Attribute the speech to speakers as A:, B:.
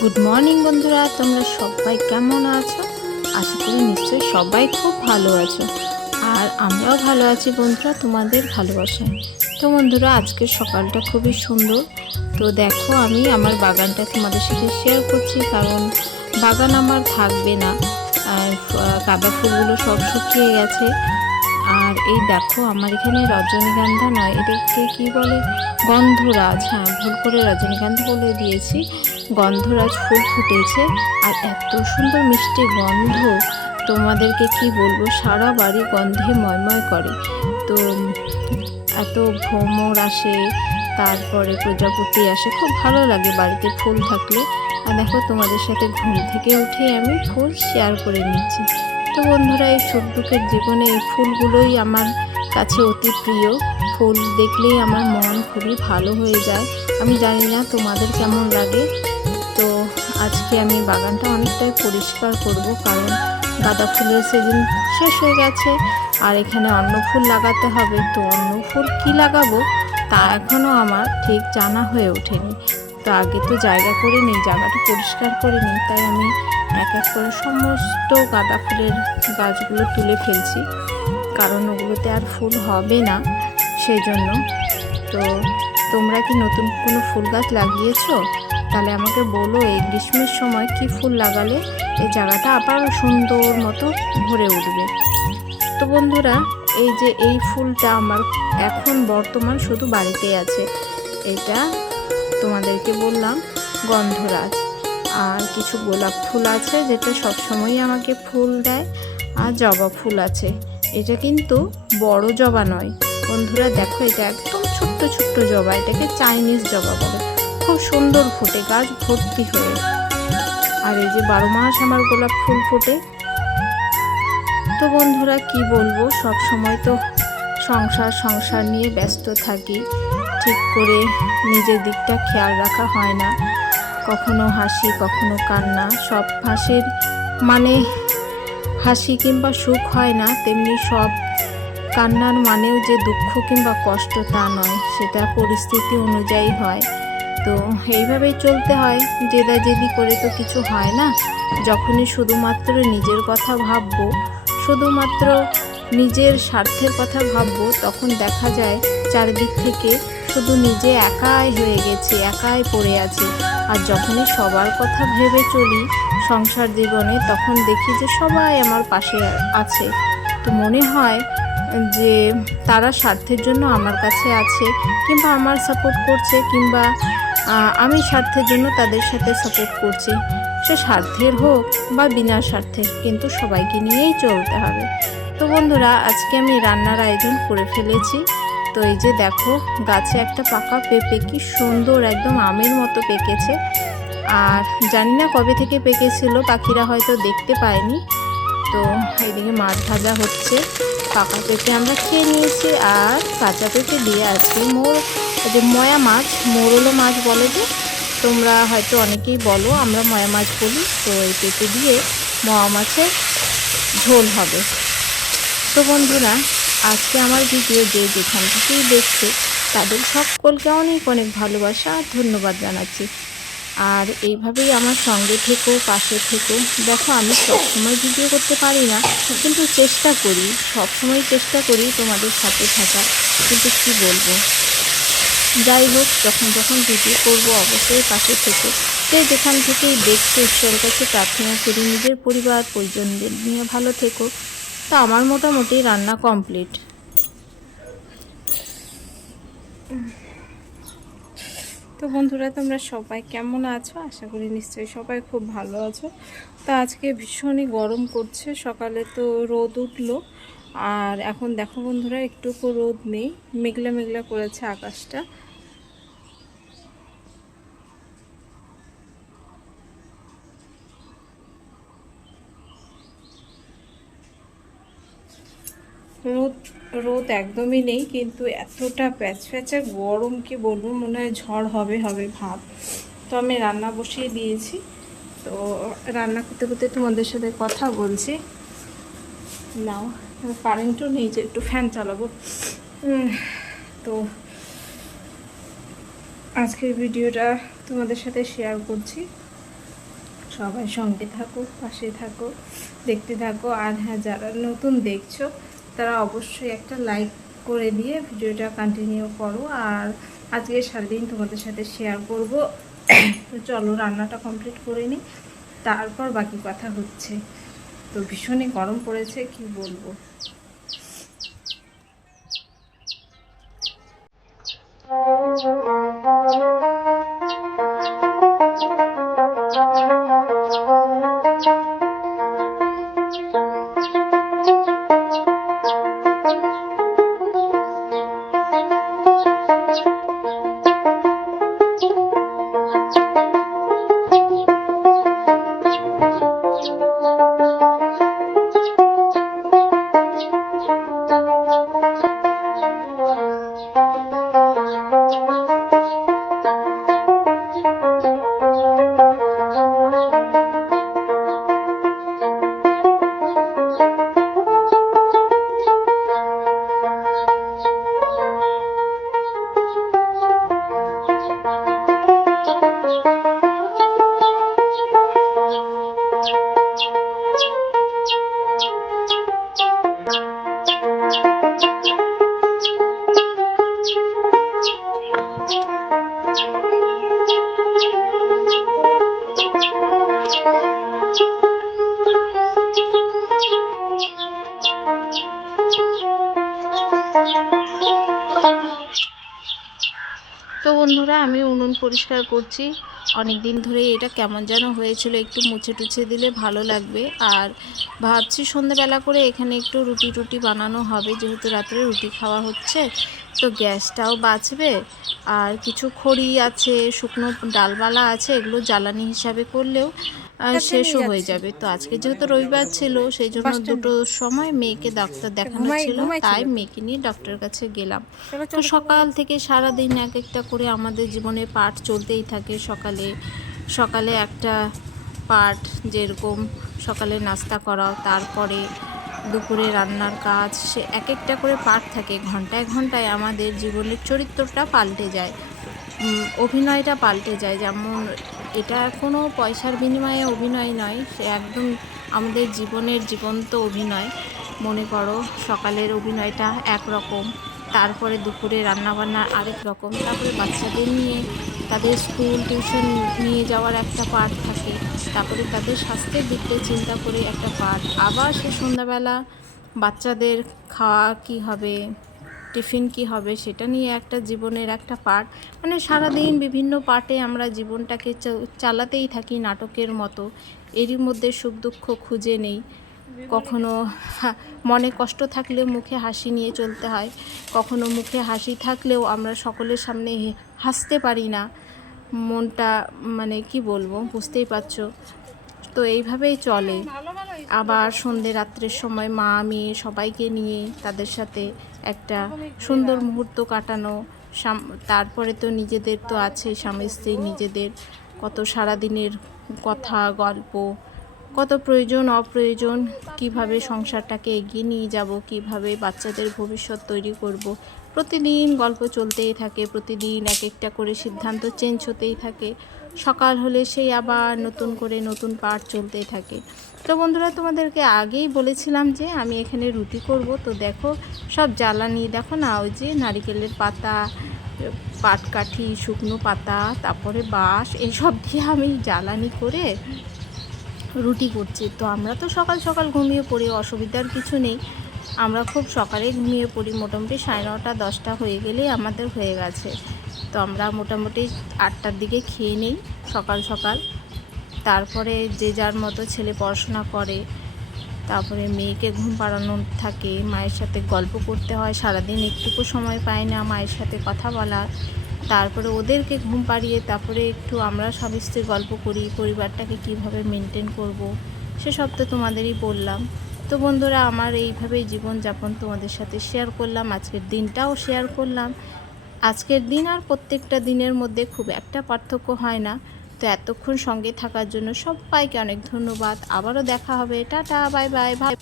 A: Good morning বন্ধুরা। তোমরা সবাই কেমন আছো? আশা করি নিশ্চয়ই সবাই খুব ভালো আছো। আর আমরাও ভালো আছি বন্ধুরা, তোমাদের ভালোবাসায়। তো বন্ধুরা আজকের সকালটা খুবই সুন্দর। তো দেখো, আমি আমার বাগানটা তোমাদের সাথে শেয়ার করছি, কারণ বাগান আমার থাকবে না। আর গাঁদা ফুলগুলো সব শুকিয়ে গেছে। আর এই দেখো, আমার এখানে রজনীগন্ধা নয় এটাকে কি বলে? গন্ধরাজ হ্যাঁ ভুল করে রজনীগন্ধা বলে দিয়েছি। গন্ধরাজ ফুল ফুটেছে আর এত সুন্দর মিষ্টি গন্ধ। তোমাদেরকে কি বলব? সারা বাড়ি গন্ধে ময়ময় করে। তো এত ভ্রমর আসে, তারপরে প্রজাপতি আসে, খুব ভালো লাগে বাড়িতে ফুল থাকলে। আর দেখো, তোমাদের সাথে ঘুম থেকে উঠে আমি ফুল শেয়ার করে নিচ্ছি। তো বন্ধুরা, এই সুখদুঃখের জীবনে এই ফুলগুলোই আমার কাছে অতি প্রিয়। ফুল দেখলেই আমার মন খুবই ভালো হয়ে যায়। আমি জানি না তোমাদের কেমন লাগে। তো আজকে আমি বাগানটা অনেকটাই পরিষ্কার করব, কারণ গাঁদা ফুলের সেদিন শেষ হয়ে গেছে, আর এখানে অন্য ফুল লাগাতে হবে। তো অন্য ফুল কী লাগাবো তা এখনও আমার ঠিক জানা হয়ে ওঠেনি। তো আগে তো জায়গা করে নিই জায়গাটা পরিষ্কার করে নিই তাই আমি এক এক করে সমস্ত গাঁদা ফুলের গাছগুলো তুলে ফেলছি। কারণ ওগুলোতে আর ফুল হবে না সেই জন্য তো তোমরা কি নতুন কোনো ফুল গাছ লাগিয়েছো? তাহলে আমাকে বলো, এই গ্রীষ্মের সময় কি ফুল লাগালে এই জায়গাটা আবার সুন্দর মতো ভরে উঠবে? তো বন্ধুরা, এই যে এই ফুলটা আমার এখন বর্তমান শুধু বাড়িতেই আছে। এটা তোমাদেরকে বললাম গন্ধরাজ। আর কিছু গোলাপ ফুল আছে যেটা সবসময়ই আমাকে ফুল দেয়, আর জবা ফুল আছে। এটা কিন্তু বড় জবা নয়। বন্ধুরা, দেখো এটা একদম ছোট্ট ছোট্ট জবা, এটাকে চাইনিজ জবা বলে। খুব সুন্দর ফোটে, গাছ ভর্তি হয়ে। আর এই যে বারো মাস আমার গোলাপ ফুল ফোটে। তো বন্ধুরা, কি বলব সব সময় তো সংসার সংসার নিয়ে ব্যস্ত থাকি। ঠিক করে নিজের দিকটা খেয়াল রাখা হয় না। কখনো হাসি, কখনো কান্না, সব হাসির মানে হাসি কিংবা সুখ হয় না, তেমনি সব কান্নার মানেও যে দুঃখ কিংবা কষ্ট তা নয়, সেটা পরিস্থিতি অনুযায়ী হয়। তো এইভাবেই চলতে হয় জেদা করে তো কিছু হয় না। যখনই শুধুমাত্র নিজের কথা ভাববো, শুধুমাত্র নিজের স্বার্থের কথা ভাববো, তখন দেখা যায় চারিদিক থেকে শুধু নিজে একাই হয়ে গেছি, একাই পড়ে আছে। আর যখনই সবার কথা ভেবে চলি সংসার জীবনে, তখন দেখি যে সবাই আমার পাশে আছে। তো মনে হয় যে তারা স্বার্থের জন্য আমার কাছে আছে কিংবা আমার সাপোর্ট করছে কিংবা আমি স্বার্থের জন্য তাদের সাথে সাপোর্ট করছি। সে স্বার্থের হোক বা বিনা স্বার্থে, কিন্তু সবাইকে নিয়েই চলতে হবে। তো বন্ধুরা, আজকে আমি রান্নার আয়োজন করে ফেলেছি। তো এই যে দেখো, গাছে একটা পাকা পেঁপে, কি সুন্দর একদম আমের মতো পেকেছে। আর জানি না কবে থেকে পেকেছিল, পাখিরা হয়তো দেখতে পায়নি। তো এইদিকে মাছ ভাজা হচ্ছে। পাকা পেঁপে আমরা খেয়ে নিয়েছি আর কাঁচা পেঁপে দিয়ে আছি। মোর যে ময়া মাছ, মোরলো মাছ বলে যে তোমরা হয়তো অনেকেই বলো, আমরা ময়া মাছ বলি। তো এই পেঁপে দিয়ে ময়া মাছের ঝোল হবে। তো বন্ধুরা আজকে আমার ভিডিও যে যেখান থেকেই দেখছে, তাদের সকলকে অনেক অনেক ভালোবাসা আর ধন্যবাদ জানাচ্ছি। আর এইভাবেই আমার সঙ্গে থেকো, পাশে থেকো। দেখো, আমি সবসময় ভিডিও করতে পারি না, কিন্তু চেষ্টা করি। সবসময় চেষ্টা করি তোমাদের সাথে থাকা কিন্তু কি বলব? যাই হোক, যখন যখন ভিডিও করব, অবশ্যই পাশে থেকো। সে যেখান থেকেই দেখছে, ঈশ্বরের কাছে প্রার্থনা করি, নিজের পরিবার, পরিজনদের নিয়ে ভালো থেকো। তো আমার মোটামুটি রান্না কমপ্লিট। তো বন্ধুরা, তোমরা সবাই কেমন আছো? আশা করি নিশ্চয়ই সবাই খুব ভালো আছো। তো আজকে ভীষণই গরম করছে সকালে তো রোদ উঠল। আর এখন দেখো বন্ধুরা, একটুকু রোদ নেই, মেঘলা মেঘলা করেছে আকাশটা। রোদ রোদ একদমই নেই, কিন্তু এতটা প্যাচ প্যাচা গরম কি বলব, মনে হয় ঝড় হবে হবে ভাব। তো আমি রান্না বসিয়ে দিয়েছি। তো রান্না করতে করতে তোমাদের সাথে কথা বলছি। নাও কারেন্টও নেই যে একটু ফ্যান চালাবো। তো আজকের ভিডিওটা তোমাদের সাথে শেয়ার করছি। সবাই সঙ্গে থাকো, পাশে থাকো, দেখতে থাকো। আর হ্যাঁ যারা নতুন দেখছ তারা অবশ্যই একটা লাইক করে দিয়ে ভিডিওটা কন্টিনিউ করো। আর আজকে সারাদিন তোমাদের সাথে শেয়ার করব। তো চলো রান্নাটা কমপ্লিট করে নিই। তারপর বাকি কথা হচ্ছে। তো ভীষণই গরম পড়েছে, কি বলব? তো বন্ধুরা, আমি উনুন পরিষ্কার করছি। অনেক দিন ধরে এটা কেমন যেন হয়েছিল, একটু মুছে টুছে দিলে ভালো লাগবে। আর ভাবছি সন্ধ্যাবেলা করে এখানে একটু রুটি টুটি বানানো হবে, যেহেতু রাত্রে রুটি খাওয়া হচ্ছে। তো গ্যাসটাও বাঁচবে। আর কিছু খড়ি আছে, শুকনো ডালবালা আছে, এগুলো জ্বালানি হিসাবে করলেও শেষও হয়ে যাবে। তো আজকে যেহেতু রবিবার ছিল সেই জন্য দুটো সময় মেয়েকে ডাক্তার দেখানো ছিল তাই মেয়েকে নিয়ে ডক্টরের কাছে গেলাম। তো সকাল থেকে সারা দিন এক একটা করে আমাদের জীবনে পাঠ চলতেই থাকে। সকালে সকালে একটা পাঠ যেরকম সকালে নাস্তা করাও তারপরে দুপুরে রান্নার কাজ সে এক একটা করে পাঠ থাকে। ঘন্টায় ঘন্টায় আমাদের জীবনের চরিত্রটা পাল্টে যায়। অভিনয়টা পাল্টে যায়। যেমন এটা কোনো পয়সার বিনিময়ে অভিনয় নয়, সে একদম আমাদের জীবনের জীবন্ত অভিনয়। মনে করো সকালের অভিনয়টা একরকম, তারপরে দুপুরে রান্নাবান্না আরেক রকম, তারপরে বাচ্চাদের নিয়ে তাদের স্কুল টিউশন নিয়ে যাওয়ার একটা পার্ট থাকে, তারপরে তাদের স্বাস্থ্যের দিকটা চিন্তা করে একটা পার্ট। আবার সে সন্ধ্যাবেলা বাচ্চাদের খাওয়া কি হবে টিফিন কি হবে সেটা নিয়ে একটা জীবনের একটা পার্ট। মানে সারাদিন বিভিন্ন পার্টে আমরা জীবনটাকে চালাতেই থাকি নাটকের মতো। এরই মধ্যে সুখ দুঃখ খুঁজে নেই। কখনো মনে কষ্ট থাকলে মুখে হাসি নিয়ে চলতে হয়। কখনো মুখে হাসি থাকলেও আমরা সকলের সামনে হাসতে পারি না। মনটা মানে কি বলব, বুঝতেই পারছ? তো এইভাবেই চলে। আবার সন্ধে রাত্রের সময় মা, মেয়ে সবাইকে নিয়ে তাদের সাথে একটা সুন্দর মুহূর্ত কাটানো সাম- তারপরে তো নিজেদের তো আছে স্বামী স্ত্রী নিজেদের কত সারাদিনের কথা গল্প কত প্রয়োজন অপ্রয়োজন কীভাবে সংসারটাকে এগিয়ে নিয়ে যাব কীভাবে বাচ্চাদের ভবিষ্যৎ তৈরি করব। প্রতিদিন গল্প চলতেই থাকে প্রতিদিন এক একটা করে সিদ্ধান্ত চেঞ্জ হতেই থাকে। সকাল হলে সেই আবার নতুন করে নতুন পাট চলতেই থাকে। তো বন্ধুরা, তোমাদেরকে আগেই বলেছিলাম যে আমি এখানে রুটি করব। তো দেখো, সব জ্বালানি, দেখো না, ওই যে নারিকেলের পাতা, পাটকাঠি, শুকনো পাতা, তারপরে বাঁশ এইসব দিয়ে আমি জ্বালানি করে রুটি করছি। তো আমরা তো সকাল সকাল ঘুমিয়ে পড়ি, অসুবিধার কিছু নেই। আমরা খুব সকালে ঘুমিয়ে পড়ি। মোটামুটি সাড়ে নটা, দশটা হয়ে গেলেই আমাদের হয়ে গেছে। তো আমরা মোটামুটি আটটার দিকে খেয়ে নিই, সকাল সকাল। তারপরে যে যার মতো ছেলে পড়াশোনা করে, তারপরে মেয়েকে ঘুম পাড়ানো থাকে, মায়ের সাথে গল্প করতে হয়, সারাদিন একটুকু সময় পাই না মায়ের সাথে কথা বলার তারপরে ওদেরকে ঘুম পাড়িয়ে, তারপরে একটু আমরা স্বামী স্ত্রী গল্প করি, পরিবারটাকে কীভাবে মেনটেন করব, সেসব তো তোমাদেরই বললাম। তো বন্ধুরা, আমার এইভাবেই জীবনযাপন তোমাদের সাথে শেয়ার করলাম, আজকের দিনটাও শেয়ার করলাম। আজকের দিন আর প্রত্যেকটা দিনের মধ্যে খুব একটা পার্থক্য হয় না। তো এতক্ষণ সঙ্গে থাকার জন্য সবাইকে অনেক ধন্যবাদ। আবারও দেখা হবে। টাটা, বাই বাই, ভাই।